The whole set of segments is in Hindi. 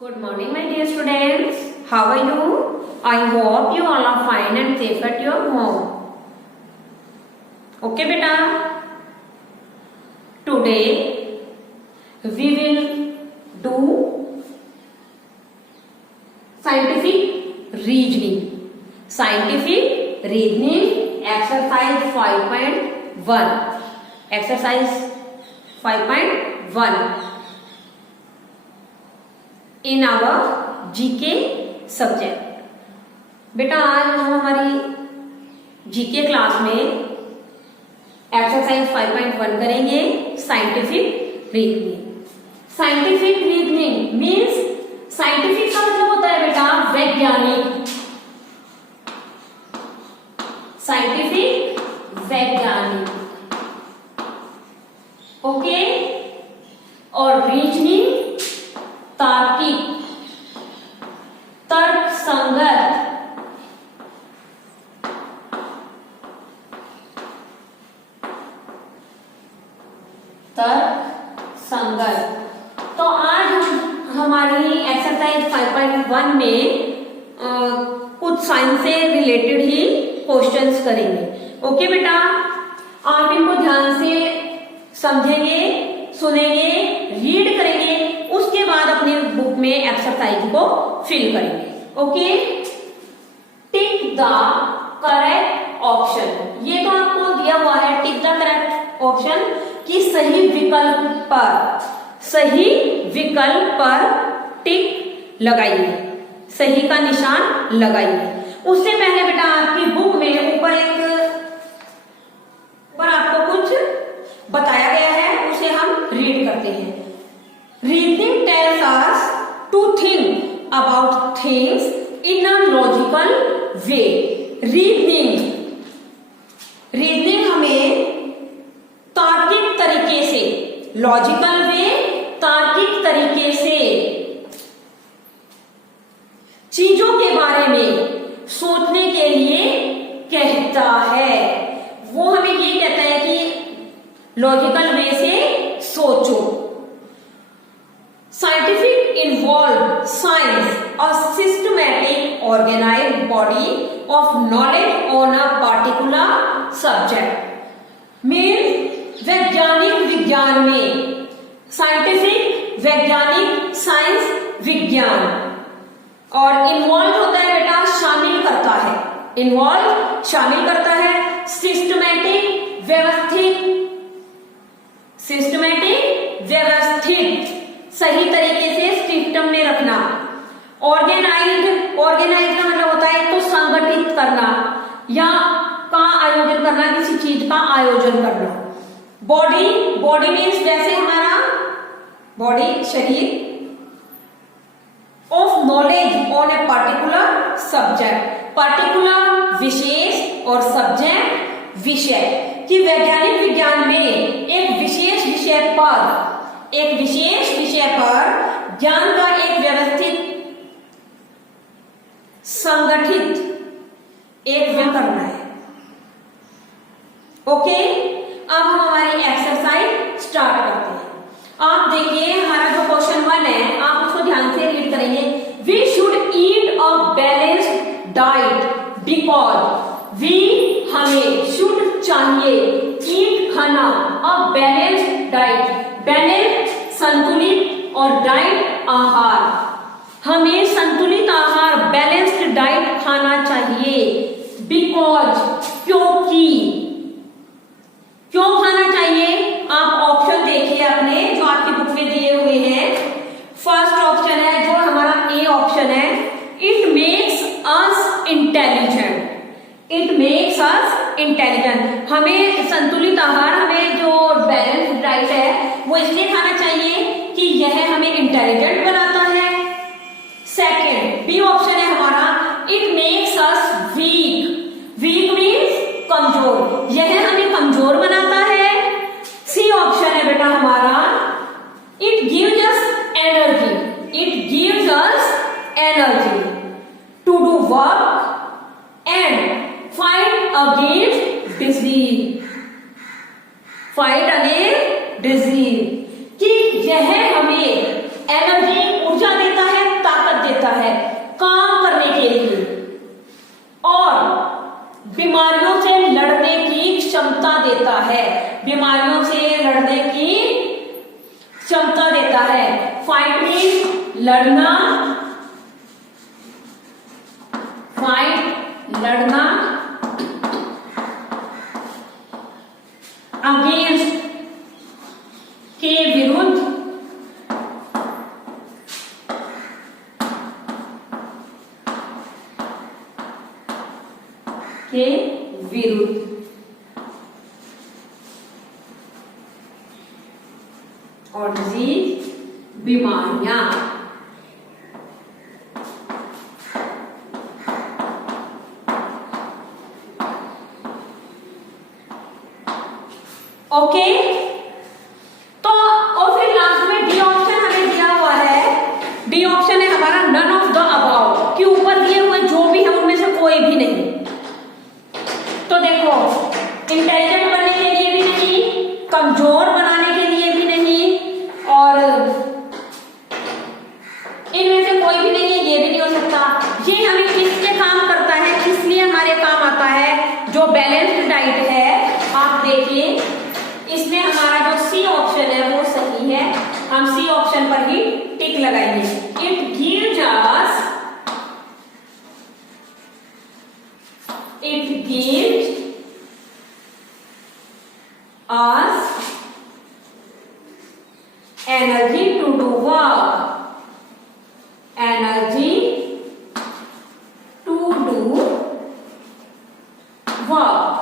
Good morning, my dear students. How are you? I hope you all are fine and safe at your home. Okay, beta. Today we will do scientific reasoning. Scientific reasoning exercise 5.1. Exercise 5.1. In our GK subject. बेटा आज हम हमारी जीके क्लास में एक्सरसाइज 5.1 करेंगे scientific reasoning. Scientific reasoning means scientific का मतलब होता है बेटा वैज्ञानिक। साइंटिफिक वैज्ञानिक, ओके। और रीजनिंग तार्किक, तर्क संगत। तर्क संगत। तो आज हम हमारी एक्सरसाइज 5.1 में कुछ साइंस से रिलेटेड ही क्वेश्चंस करेंगे। ओके बेटा, आप इनको ध्यान से समझेंगे, सुनेंगे, रीड करेंगे, उसके बाद अपनी बुक में एक्सरसाइज को फिल करेंगे। Okay, tick the correct option. ये तो आपको दिया हुआ है, टिक द करेक्ट ऑप्शन कि सही विकल्प पर टिक लगाइए, सही का निशान लगाइए। उससे पहले बेटा आपकी बुक में ऊपर आपको कुछ बताया गया है, उसे हम रीड करते हैं। Reasoning tells us to think about things in a logical way. Reasoning हमें तार्किक तरीके से, लॉजिकल वे, तार्किक तरीके से चीजों के बारे में सोचने के लिए कहता है। वो हमें ये कहता है कि लॉजिकल वे से सोचो। Scientific involved science, a systematic organized body of knowledge on a particular subject. Means वैज्ञानिक विज्ञान में, साइंटिफिक वैज्ञानिक, साइंस विज्ञान, और इन्वॉल्व होता है बेटा शामिल करता है, इन्वॉल्व शामिल करता है। सिस्टमैटिक व्यवस्थित, सिस्टमैटिक व्यवस्थित, सही तरीके से सिस्टम में रखना। ऑर्गेनाइज्ड, ऑर्गेनाइज्ड का मतलब होता है तो संगठित करना या का आयोजन करना, किसी चीज का आयोजन करना। बॉडी, बॉडी मीन्स जैसे हमारा बॉडी, शरीर। Of knowledge on a particular subject, particular विशेष, और सब्जेक्ट विषय, कि वैज्ञानिक विज्ञान में एक विशेष विषय पर, एक विशेष विषय पर ज्ञान का एक व्यवस्थित, संगठित एक व्यक्त करना है। ओके, अब हम हमारी एक्सरसाइज स्टार्ट करते हैं। आप देखिए हमारा जो क्वेश्चन 1 है, आप उसको ध्यान से रीड करेंगे। We should eat a balanced diet because we, हमें, शुड चाहिए, ईट खाना, अ बैलेंस्ड डाइट, बैलेंस संतुलित, और डाइट आहार, हमें संतुलित आहार, बैलेंस्ड डाइट खाना चाहिए। बिकॉज, क्योंकि, क्यों खाना चाहिए? आप ऑप्शन देखिए अपने जो आपकी बुक में दिए हुए हैं। फर्स्ट ऑप्शन है जो हमारा ए ऑप्शन है, it makes us intelligent, it makes us intelligent. हमें संतुलित आहार, हमें जो बैलेंस डाइट है वो इसलिए खाना चाहिए कि यह हमें इंटेलिजेंट बनाता है। सेकंड, बी ऑप्शन है हमारा, it makes us weak, weak means कमजोर, यह हमें कमजोर बनाता है। सी ऑप्शन है बेटा हमारा, it gives us energy, it gives us energy to do work and fight against disease, fight against disease, कि यह हमें एनर्जी, ऊर्जा देता है लड़ना, फाइट लड़ना, अगेंस्ट के विरुद्ध, के विरुद्ध, और डिजीज बीमारियां। ओके, तो और फिर लास्ट में डी ऑप्शन हमें दिया हुआ है। डी ऑप्शन है हमारा नन ऑफ द अबाव, कि ऊपर दिए हुए जो भी है उनमें से कोई भी नहीं। तो देखो, इंटेलिजेंट बनने के लिए भी नहीं, कमजोर बनाने के लिए भी नहीं, और इनमें से कोई भी नहीं है, ये भी नहीं हो सकता। ये हमें किसके काम करता है, किस लिए हमारे काम आता है? जो बैलेंस्ड डाइट है। आप देखिए, इसमें हमारा जो सी ऑप्शन है वो सही है, हम सी ऑप्शन पर ही टिक लगाएंगे। It gives us energy to do work, energy to do work.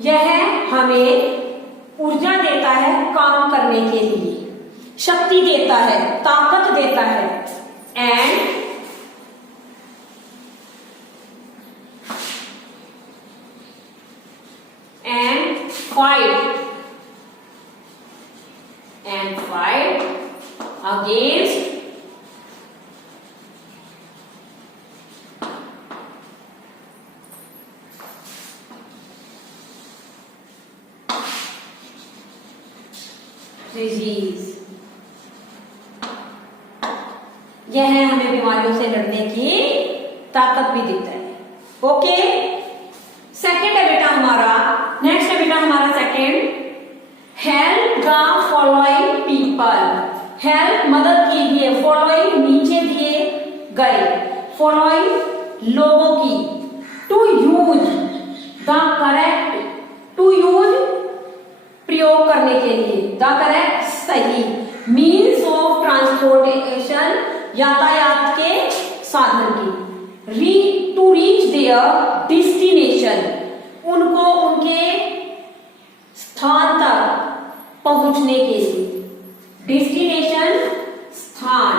यह हमें ऊर्जा देता है काम करने के लिए, शक्ति देता है, ताकत देता है। And fight against disease। यह हमें बीमारियों से लड़ने की ताकत भी देता है। ओके, सेकंड है बेटा हमारा, नेक्स्ट है बेटा हमारा second, help the following people. Help मदद कीजिए, फॉलोइंग नीचे दिए गए, फॉलोइंग लोगों की, to use the correct, to use प्रयोग करने के लिए, द करेक्ट सही, मीन्स ऑफ ट्रांसपोर्टेशन यातायात के साधन की, टू रीच देयर डेस्टिनेशन उनको उनके स्थान तक पहुंचने के लिए, डेस्टिनेशन स्थान,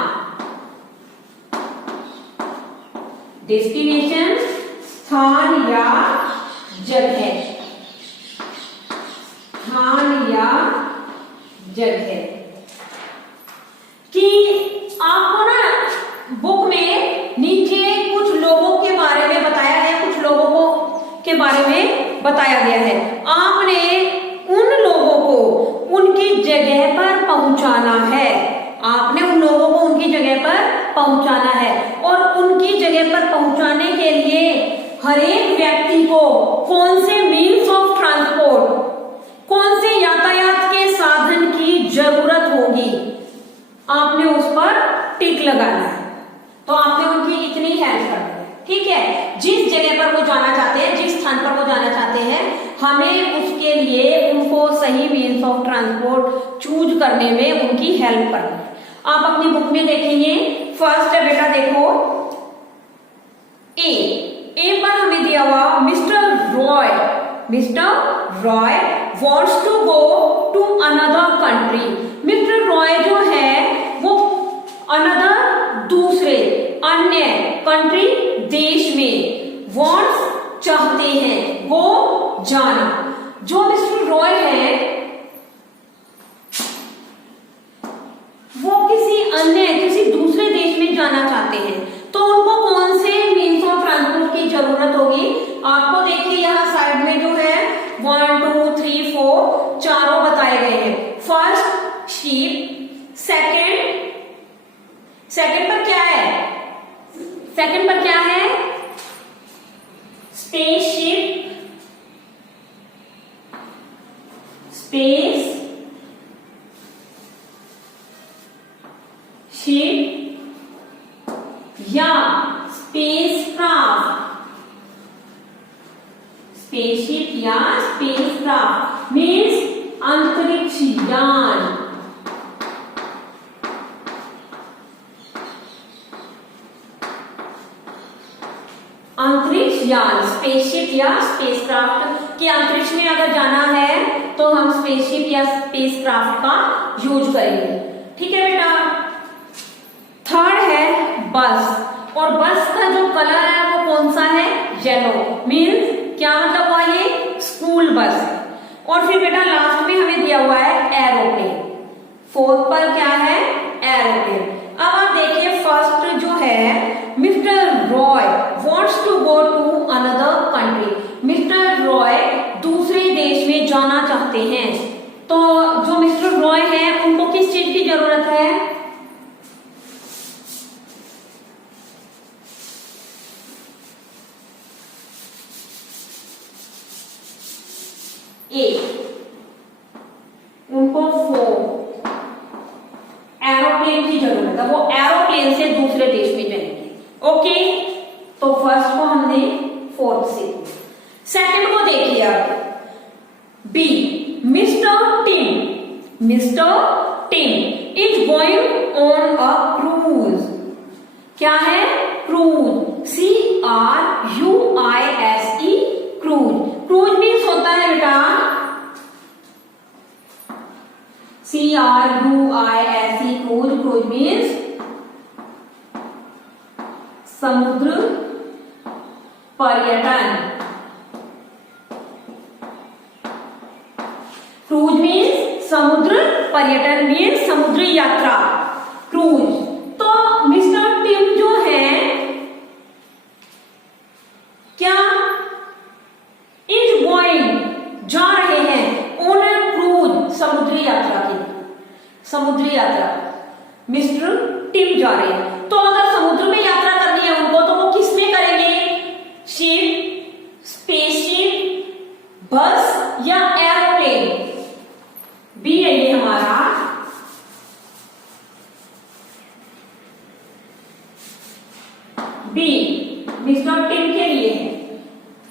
डेस्टिनेशन स्थान या जगह, स्थान या जगह। कि आपको ना बुक में नीचे कुछ लोगों के बारे में बताया गया, कुछ लोगों को के बारे में बताया गया है, आपने उन लोगों को उनकी जगह पर पहुंचाना है, आपने उन लोगों को उनकी जगह पर पहुंचाना है। और उनकी जगह पर पहुंचाने के लिए हर एक व्यक्ति को कौन से मीन्स ऑफ ट्रांसपोर्ट, कौन से यातायात के साधन की जरूरत होगी, आपने उस पर टिक लगाना है। तो आपने उनकी इतनी हेल्प करनी है, ठीक है। जिस जगह पर वो जाना चाहते हैं, जिस स्थान पर वो जाना चाहते हैं, हमें उसके लिए उनको सही मीन्स ऑफ ट्रांसपोर्ट चूज करने में उनकी हेल्प करनी है। आप अपनी बुक में देखेंगे, फर्स्ट है बेटा देखो ए पर हमें दिया हुआ mister Roy wants to go to another country. Mister Roy जो है वो अनदर दूसरे अन्य कंट्री देश में, वॉन्ट्स चाहते हैं, गो जाना। जो मिस्टर रॉय है वो किसी दूसरे देश में जाना चाहते हैं, तो उनको कौन से मीन्स ऑफ ट्रांसपोर्ट की जरूरत होगी? आपको देखिए यहाँ साइड में जो है 1 2 3 4 चारों बताए गए हैं। फर्स्ट शीप, सेकंड पर क्या है? सेकंड पर क्या है? स्पेसशिप, यान। अंतरिक्ष यान, स्पेसशिप या स्पेसक्राफ्ट कि अंतरिक्ष में अगर जाना है तो हम स्पेसशिप या स्पेसक्राफ्ट का यूज करेंगे। ठीक है बेटा। थर्ड है बस, और बस का जो कलर है वो कौन सा है? येलो। मीन्स क्या मतलब हुआ? ये स्कूल बस है। और फिर बेटा लास्ट में हमें दिया हुआ है एरोप्लेन। फोर्थ पर क्या है? एरोप्लेन। अब आप देखिए फर्स्ट जो है, mister Roy wants to go to another country. Mister Roy दूसरे देश में जाना चाहते हैं। तो जो मिस्टर रॉय है उनको किस चीज की जरूरत है? उनको एरोप्लेन की जरूरत है। वो एरोप्लेन से दूसरे देश में जाएंगे। ओके, तो फर्स्ट को हमने फोर्थ से। सेकंड को देखिए अब, B, mister Tim is going on a cruise. क्या है? Cruise, CRUISE, cruise. Cruise means होता है बेटा CRUISE, क्रूज। क्रूज मीन्स समुद्र पर्यटन। क्रूज मीन्स समुद्र पर्यटन, मीन्स समुद्री यात्रा, क्रूज। तो मिस्टर टिम जो है क्या? इज गोइंग, जा रहे हैं, ऑन अ क्रूज, समुद्री यात्रा की, समुद्री यात्रा। मिस्टर टिम जा रहे हैं। तो अगर समुद्र में यात्रा करनी है उनको तो वो किस में करेंगे? शिप, स्पेसशिप, बस या एरोप्लेन? बी है ये हमारा बी, मिस्टर टिम के लिए है।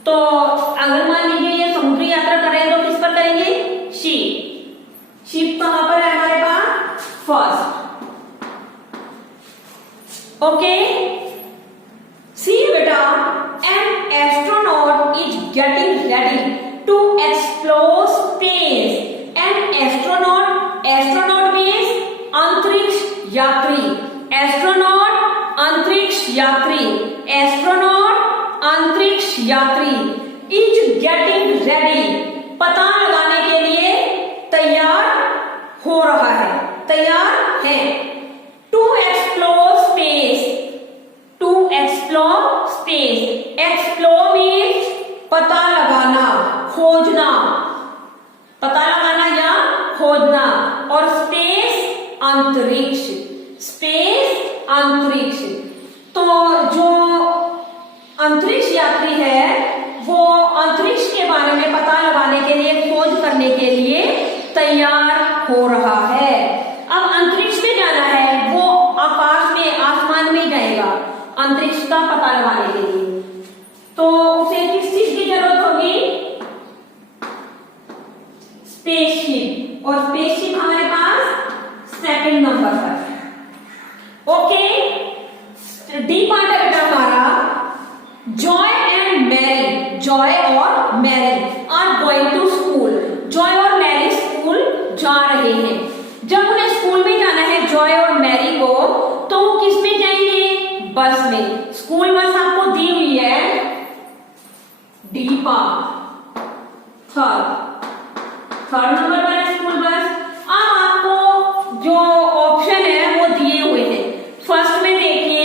तो अगर मान लीजिए ये समुद्री यात्रा कर रहे हैं तो किस पर करेंगे? शिप। शिप कहां पर है हमारे पास? फर्स्ट। ओके, सी बेटा, an astronaut is getting ready to explore space. An astronaut, astronaut means अंतरिक्ष यात्री। एस्ट्रोनॉट अंतरिक्ष यात्री, एस्ट्रोनॉट अंतरिक्ष यात्री। इज गेटिंग रेडी, पता लगाने के लिए तैयार हो रहा है, तैयार है। To explore space, to explore space. Explore means पता लगाना, खोजना, पता लगाना या खोजना। और स्पेस अंतरिक्ष, स्पेस अंतरिक्ष। तो जो अंतरिक्ष यात्री है वो अंतरिक्ष के बारे में पता लगाने के लिए, खोज करने के लिए तैयार हो रहा है। अब अंतरिक्ष में जाना है, वो आकाश में, आसमान में जाएगा अंतरिक्ष का पता लगाने के लिए। तो उसे किस चीज की जरूरत होगी? स्पेसशिप। और स्पेसशिप हमारे पास सेकंड नंबर पर। ओके, डी पार्ट है बेटा हमारा, जॉय एंड मैरी, जॉय और Mary are going to school. Joy और मैरी स्कूल जा रहे हैं। जब उन्हें स्कूल में जाना है जॉय और मैरी को, तो वो किस में जाएंगे? बस में। स्कूल बस आपको दी हुई है डी पार्ट, थर्ड नंबर पर है स्कूल बस। अब आपको जो ऑप्शन है वो दिए हुए हैं। फर्स्ट में देखिए,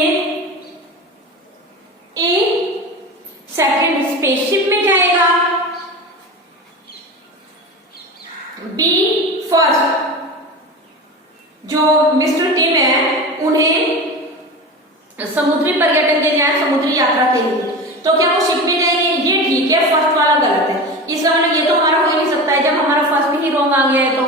ए सेकंड स्पेसशिप में जाएगा, बी फर्स्ट जो मिस्टर टिम है उन्हें समुद्री पर्यटन के लिए, समुद्री यात्रा के लिए। तो क्या वो शिप में जाएंगे? ये ठीक है, फर्स्ट वाला गलत है। इसका मतलब ये तो हमारा हो ही नहीं सकता है जब हमारा फर्स्ट में ही रॉन्ग आ गया है। तो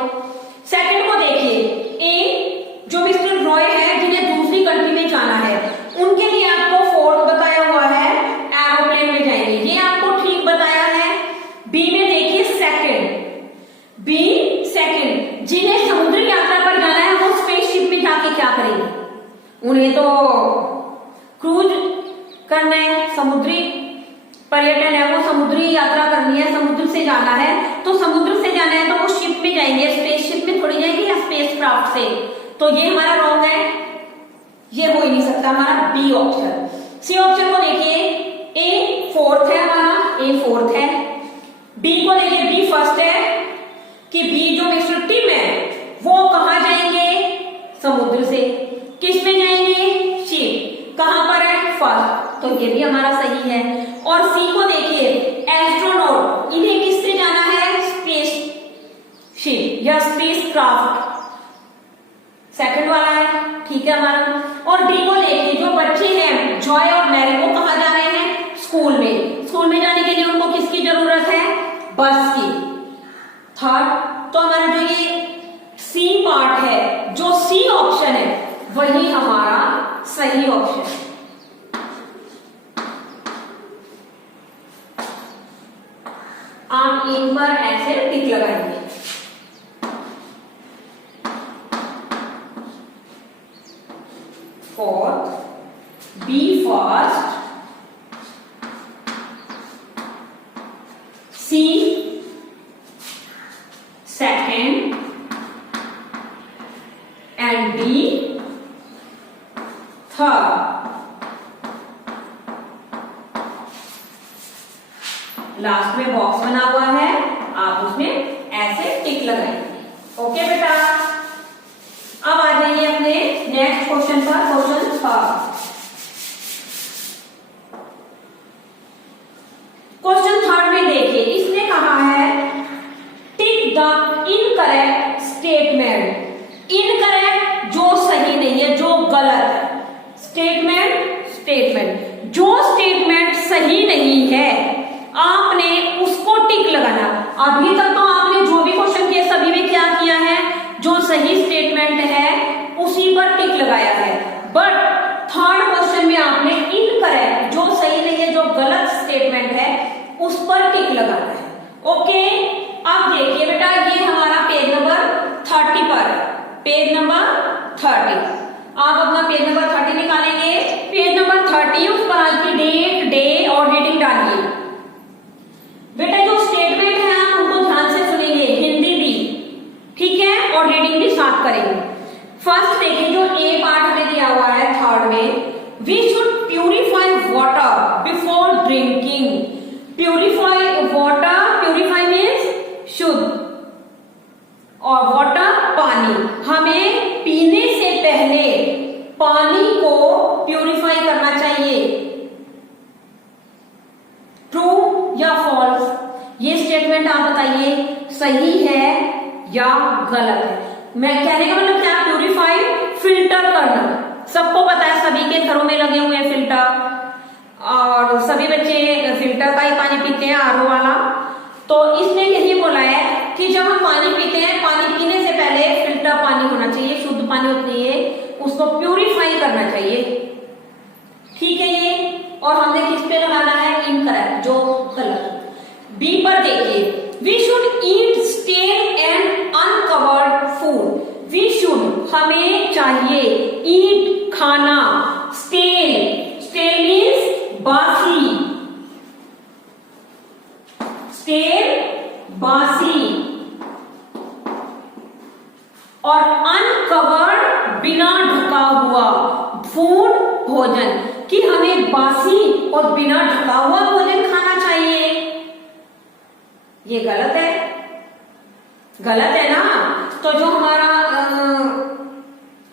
सेकंड को देखिए, ए जो मिस्टर रॉय है जिन्हें दूसरी कंट्री में जाना है, उनके लिए आपको फोर्थ बताया हुआ है एरोप्लेन में जाएंगे, ये आपको ठीक बताया है। बी में देखिए सेकंड, बी सेकंड जिन्हें समुद्री यात्रा पर जाना है वो स्पेसशिप में जाके क्या करेंगे? उन्हें तो क्रूज करना है, समुद्री पर्यटन है, वो समुद्री यात्रा करनी है, समुद्र से जाना है। तो समुद्र से जाना है तो वो शिप में जाएंगे, स्पेसशिप में थोड़ी जाएंगे या स्पेस क्राफ्ट से। तो ये हमारा रॉन्ग है, ये हो ही नहीं सकता हमारा बी ऑप्शन। सी ऑप्शन को देखिए, ए फोर्थ है हमारा, ए फोर्थ है। बी को देखिए, बी फर्स्ट है कि बी जो मिस्टर टिम है वो कहां जाएंगे? समुद्र से। किस में जाएंगे? शिप। कहां पर है? फर्स्ट। तो ये भी हमारा सही है। और सी को देखिए, एस्ट्रोनॉट, इन्हें किससे जाना है? स्पेस शिप या स्पेस क्राफ्ट, सेकंड वाला है, ठीक है हमारा। और डी को देखिए, जो बच्चे हैं जॉय और मैरी वो कहां जा रहे हैं? स्कूल में। स्कूल में जाने के लिए उनको किसकी जरूरत है? बस की। थर्ड, तो हमारा जो ये सी पार्ट है, जो सी ऑप्शन है वही हमारा सही ऑप्शन है। आप इन पर ऐसे टिक लगाएंगे। Fourth, B first, C second and D third. Last में बॉक्स बना हुआ है, आप उसमें ऐसे टिक लगाएंगे। ओके बेटा, अब आ जाइए अपने नेक्स्ट क्वेश्चन पर, क्वेश्चन थर्ड। क्वेश्चन थर्ड में देखिए, इसने कहा है tick the incorrect statement. Incorrect जो सही नहीं है, जो गलत है। स्टेटमेंट, स्टेटमेंट जो स्टेटमेंट सही नहीं है आपने उसको टिक लगाना। अभी तक तो आपने जो भी क्वेश्चन किए सभी में क्या किया है? जो सही स्टेटमेंट है उसी पर टिक लगाया है। बट थर्ड क्वेश्चन में आपने इनकरेक्ट, जो सही नहीं है, जो गलत स्टेटमेंट है उस पर टिक लगाना है। ओके, अब देखिए बेटा, ये हमारा पेज नंबर 30 पर, पेज नंबर 30। आप अपना पेज नंबर 30 निकालेंगे। पेज नंबर 30, उस पर आज की डेट, डे और रीडिंग डालिए। बेटा जो स्टेटमेंट है आप उनको ध्यान से सुनेंगे, हिंदी भी, ठीक है, और रीडिंग भी साथ करेंगे। फर्स्ट देखिए, जो ए पार्ट हमें दिया हुआ है थर्ड में, we should purify water before drinking. Purify water, purify means शुद्ध, और वाटर पानी। हमें पीने से पहले पानी को प्यूरिफाई करना चाहिए। ट्रू या फॉल्स? ये स्टेटमेंट आप बताइए, सही है या गलत है? मैं कहने का मतलब क्या? प्यूरिफाई, फिल्टर करना। सबको पता है, सभी के घरों में लगे हुए हैं फिल्टर, और सभी बच्चे फिल्टर का ही पानी पीते हैं, आरओ वाला। तो इसने यही बोला है कि जब हम पानी पीते हैं, पानी पीने से पहले फिल्टर पानी होना चाहिए, शुद्ध पानी होती है, उसको प्यूरिफाई करना चाहिए, ठीक है ये। और हमने किस पे लगाना है? इनकरेक्ट, जो गलत। बी पर देखिए, we should eat stale and uncovered food. We should, हमें चाहिए, ईट खाना, स्टेल, स्टेल मीन्स बासी, स्टेल बासी, और अनकवर्ड बिना ढका हुआ फूड, भोजन, कि हमें बासी और बिना ढका हुआ भोजन खाना चाहिए। ये गलत है, गलत है ना? तो जो हमारा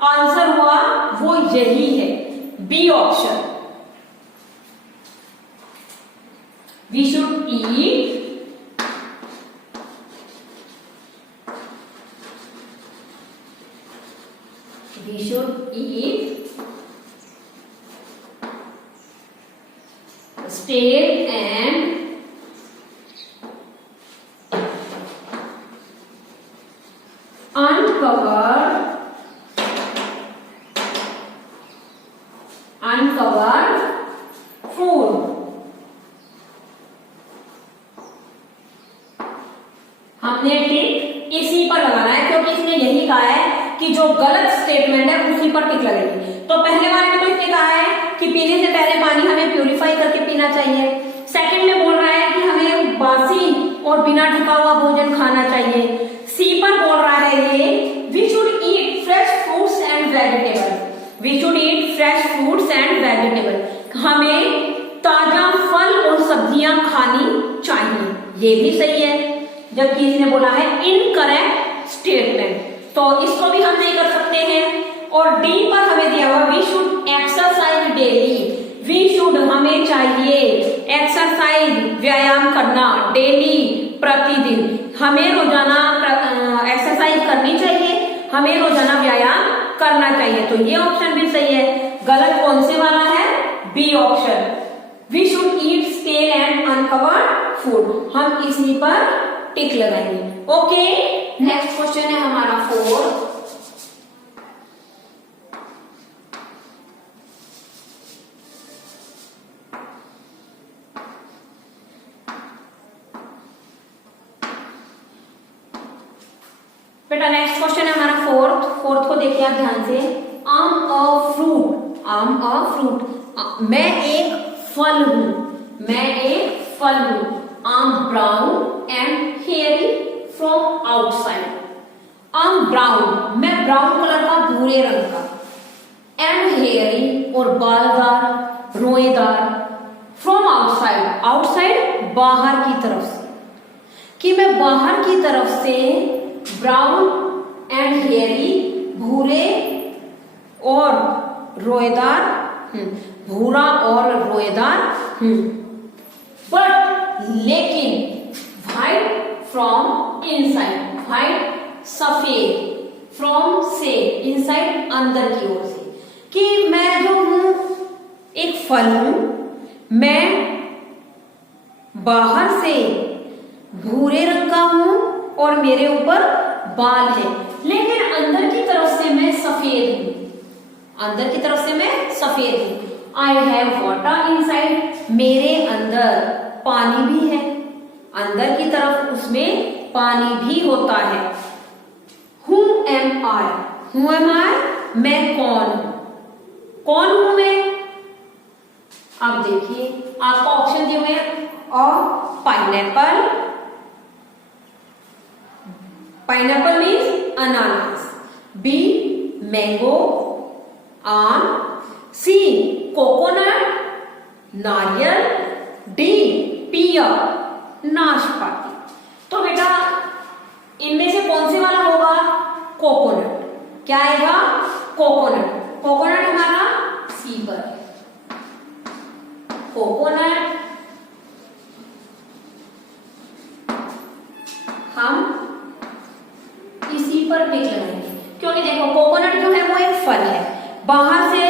आंसर हुआ वो यही है, B option. We should eat stale and uncovered food. हमने टिक इसी पर लगाना है क्योंकि इसने ही कहा है कि जो गलत स्टेटमेंट है उसी पर टिक लगेगी। तो पहले वाले में तो इसने कहा है कि पीने से पहले पानी हमें प्यूरिफाई करके पीना चाहिए। सेकंड में बोल रहा है कि हमें बासी और बिना ढका हुआ भोजन खाना चाहिए। सी पर बोल रहा है ये we should eat fresh fruits and vegetable, we should eat fresh fruits and vegetable, हमें ताजा फल और सब्जियां खानी चाहिए, ये भी सही है। जबकि इसने बोला है इनकरेक्ट स्टेटमेंट, तो इसको भी हम नहीं कर सकते हैं। और डी पर हमें दिया हुआ we should exercise daily, we should हमें चाहिए एक्सरसाइज व्यायाम करना डेली प्रतिदिन, हमें रोजाना एक्सरसाइज करनी चाहिए, हमें रोजाना व्यायाम करना चाहिए। तो ये ऑप्शन भी सही है। गलत कौन से वाला है? B option, we should eat stale and uncovered food, हम इसी पर टिक लगाएंगे। ओके, नेक्स्ट क्वेश्चन है हमारा 4। बेटा नेक्स्ट क्वेश्चन है हमारा 4th को देखिए आप ध्यान से। आम अ फ्रूट, आम अ फ्रूट, मैं एक फल हूं, मैं एक फल हूं। आम brown and hairy from outside, आम ब्राउन, मैं ब्राउन कलर का भूरे रंग का, एंड हेयरी और बालदार रोएदार, फ्रॉम आउटसाइड, आउटसाइड बाहर की तरफ से, कि मैं बाहर की तरफ से ब्राउन एंड हेयरी भूरे और रोएदार, भूरा और रोएदार हूं, बट लेकिन व्हाइट फ्रॉम इनसाइड, व्हाइट सफेद, फ्रॉम से इनसाइड अंदर की ओर से, कि मैं जो हूं एक फल हूं, मैं बाहर से भूरे रंग का हूं और मेरे ऊपर बाल है, लेकिन अंदर की तरफ से मैं सफेद हूं, अंदर की तरफ से मैं सफेद हूं। आई हैव वाटर इनसाइड, मेरे अंदर पानी भी है, अंदर की तरफ उसमें पानी भी होता है। Who am I? Who am I? मैं कौन हूं, कौन हूं मैं? आप देखिए आपको ऑप्शन दिए हुए हैं, अ पाइनएप्पल, पाइनएप्पल मीन्स अनानास, बी मैंगो आम, सी कोकोनट नारियल, डी पियर नाशपाती। तो बेटा इनमें से कौन से वाला होगा? कोकोनट, क्या आएगा? कोकोनट, कोकोनट हमारा सी पर, कोकोनट हम इसी पर टिक लगाएंगे, क्योंकि देखो कोकोनट जो है वो एक फल है, बाहर से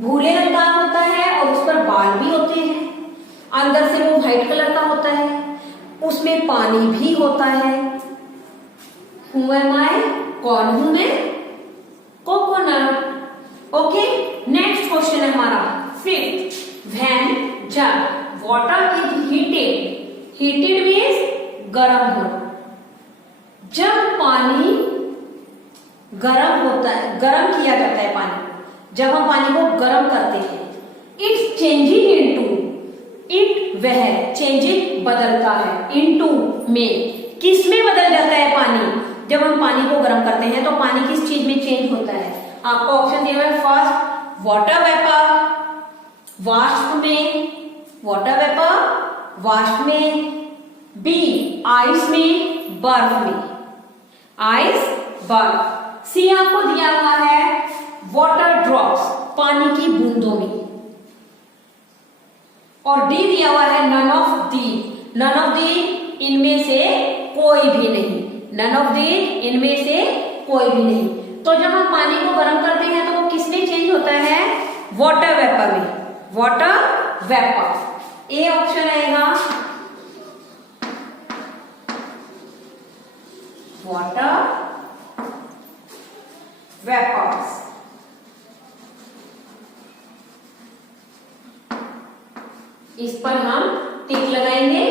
भूरे रंग का होता है और उस पर बाल भी होते हैं, अंदर से वो व्हाइट कलर का होता है, उसमें पानी भी होता है। Who am I? कौन हूं मैं? कोकोनट। ओके, नेक्स्ट क्वेश्चन है हमारा 5th, when जब water is heated, heated means गर्म होना, जब पानी गर्म होता है, गर्म किया जाता है पानी, जब हम पानी को गर्म करते हैं, इट्स चेंजिंग इनटू, इट वह चेंजिंग बदलता है, इनटू में, किस में बदल जाता है पानी? जब हम पानी को गर्म करते हैं तो पानी किस चीज में चेंज होता है? आपको ऑप्शन दिया हुआ है, फर्स्ट वाटर वेपर, वाष्प में, वाटर वेपर वाष्प में, बी आइस में, बर्फ में, आइस बर्फ, सी आपको दिया हुआ है वाटर ड्रॉप्स, पानी की बूंदों में, और डी दिया हुआ है none of the, none of the इनमें से कोई भी नहीं, नन ऑफ दी इनमें से कोई भी नहीं। तो जब हम पानी को गर्म करते हैं तो वो किस में चेंज होता है? वाटर वेपर में, वाटर वेपर, ए ऑप्शन आएगा, वाटर वेपर्स। इस पर हम टिक लगाएंगे,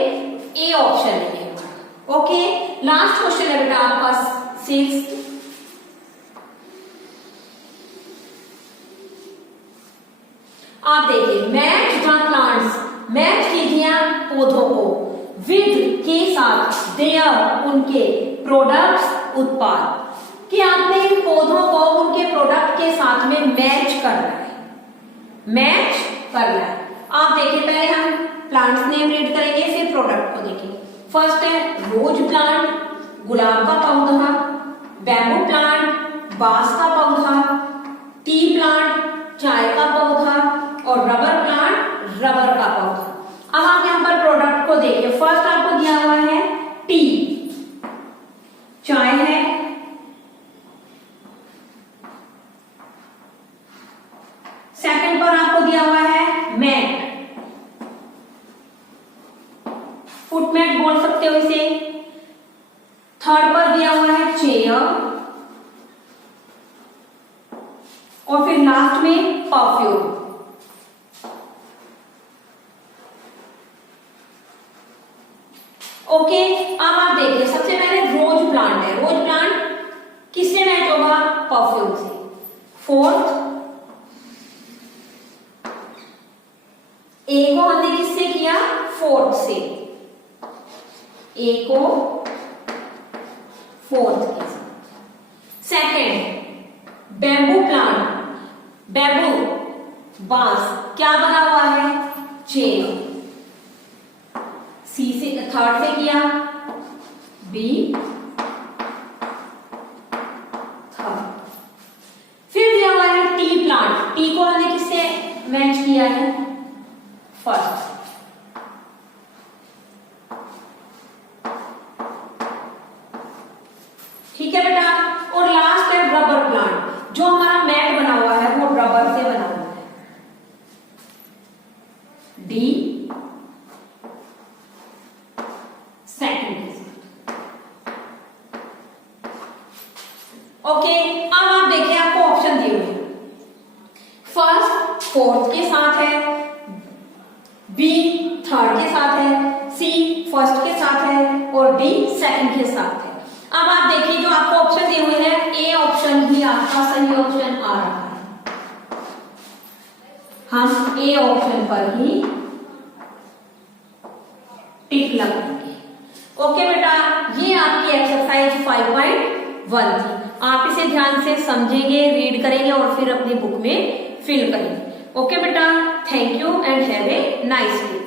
ए ऑप्शन है हमारा। ओके, लास्ट क्वेश्चन है बेटा आपका 6th, पौधों को, विद के साथ, देयर उनके, प्रोडक्ट्स उत्पाद, कि आपने इन पौधों को उनके प्रोडक्ट के साथ में मैच करना है, मैच करना है। आप देखिए, पहले हम प्लांट्स नेम रीड करेंगे, फिर प्रोडक्ट को देखेंगे। फर्स्ट है रोज प्लांट, गुलाब का पौधा, बैम्बू प्लांट, बांस का पौधा, टी प्लांट, चाय का पौधा, और रबर प्लांट, रबर का पौधा। अब आप यहाँ पर प्रोडक्ट को देखिए। फर्स्ट आपको दिया हुआ है टी, चाय है, सेकंड पर आपको दिया हुआ है मैट, फुटमैट बोल सकते हो इसे। थर्ड पर दिया हुआ है चेयर, और फिर लास्ट में परफ्यूम। ओके, अब आप देखिए, सबसे पहले रोज प्लांट है। रोज प्लांट किससे मैच होगा? परफ्यूम से। फोर्थ, ए को हमने किससे किया? फोर्थ से। ए को फोर्थ के साथ। सेकेंड, बैम्बू प्लांट, बैम्बू बांस, क्या बना हुआ है? चेयर। सी से, थर्ड से किया, बी, थर्ड। फिर दिया हुआ है टी प्लांट, टी को हमने किससे मैच किया है? फर्स्ट। ठीक है बेटा। और लास्ट है रबर प्लांट, जो हमारा मैट बना हुआ है वो रबर से बना हुआ है, डी, सेकंड। ओके, अब आप देखिए, आपको ऑप्शन दिए हुए हैं। फर्स्ट फोर्थ के साथ है, बी थर्ड के साथ है, सी फर्स्ट के साथ है, और डी सेकंड के साथ है। अब आप देखिए, जो आपको ऑप्शन दिए हुए हैं, ए ऑप्शन ही आपका सही ऑप्शन आ रहा है। हम ए ऑप्शन पर ही टिक लगाएंगे। ओके बेटा, ये आपकी एक्सरसाइज 5.1 थी। आप इसे ध्यान से समझेंगे, रीड करेंगे और फिर अपनी बुक में फिल करेंगे। ओके बेटा, thank you and have a nice day.